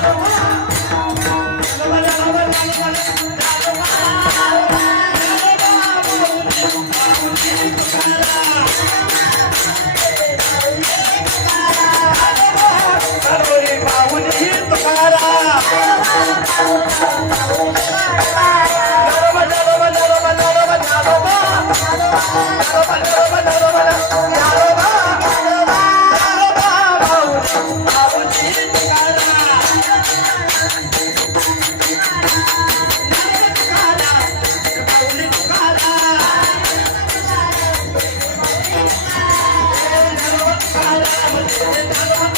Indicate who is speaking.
Speaker 1: Narobana, Narobana, Narobana, Narobana, Narobana, Narobana, Narobana, I'm